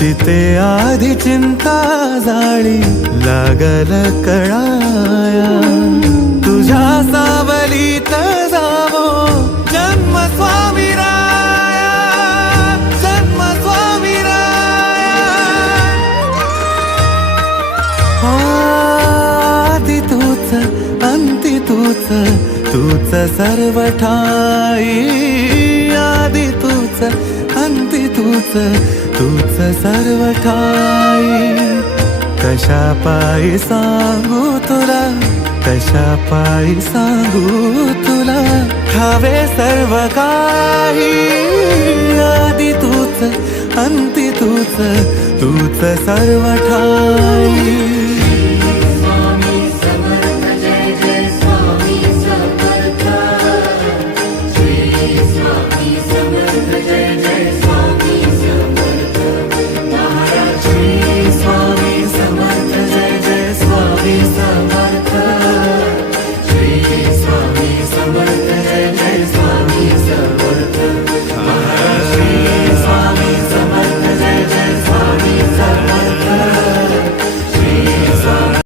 चिते आधी चिंता जाळी लागल कळाया. तुझ्या सावलीत जावो जन्म स्वामी राया जन्म स्वामी राया. तूच अंती तूच तूच सर्व ठाई. आदि तूच अंती तूच तूच सर्व ठाई कशा पायी सांगू तुला कशा पायी सांगू तुला? ठावे सर्व काही आधी तूच अंती तूच तूच सर्व ठाई.